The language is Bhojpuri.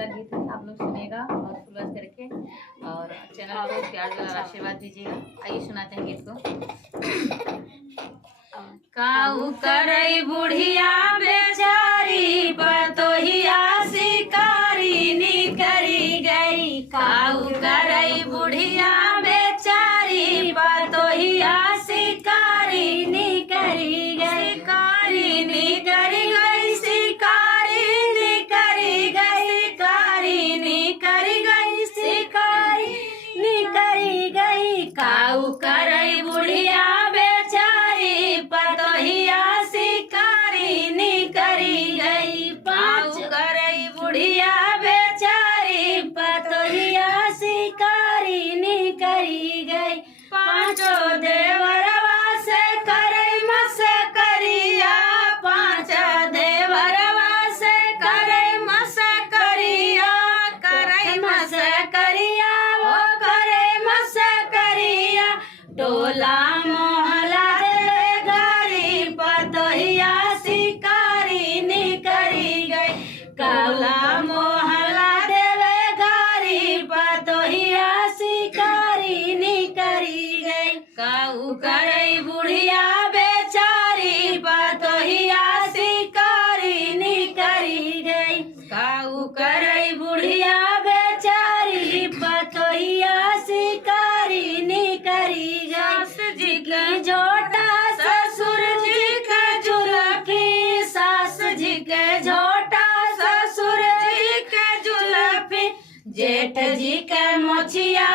वाला गीत है, आप लोग सुनेगा और फुलवास करके और चैनल को प्यार दुलार आशीर्वाद दीजिएगा। आइए सुनाते हैं गीत को। काऊ करई बुढ़िया बेचारी पतोहिया शिकारी निकरी गई। काऊ करई बुढ़िया बेचारी पतोहिया शिकारी निकरी गई। शिकारी निकरी गई, शिकारी निकरी गई, शिकारी निकरी गई, शिकारी निकरी गई। काऊ करई बुढ़िया बेचारी पतोहिया शिकारी निकरी गई। पाँच करई बुढ़िया बेचारी पतोहिया शिकारी निकरी गई। पाँचों देवरवा से करई मस्करिया, पाँच देवरवा से करई मस्करिया, करई मस्करिया, वो करई मस्करिया। टोला मोहल्ला रे गारी पतोहिया शिकारी निकरी गई। टोला मोहल्ला देवे गारी पतोहिया शिकारी निकरी गई। काऊ करई बुढ़िया बेचारी पतोहिया शिकारी निकरी गई। काऊ करई बुढ़िया बेचारी पतोहिया शिकारी निकरी गई। सास जी के झोटा ससुर जी के जुल्फी, सास जी के झोटा ससुर जी के जुल्फी, जेठ जी के मोछिया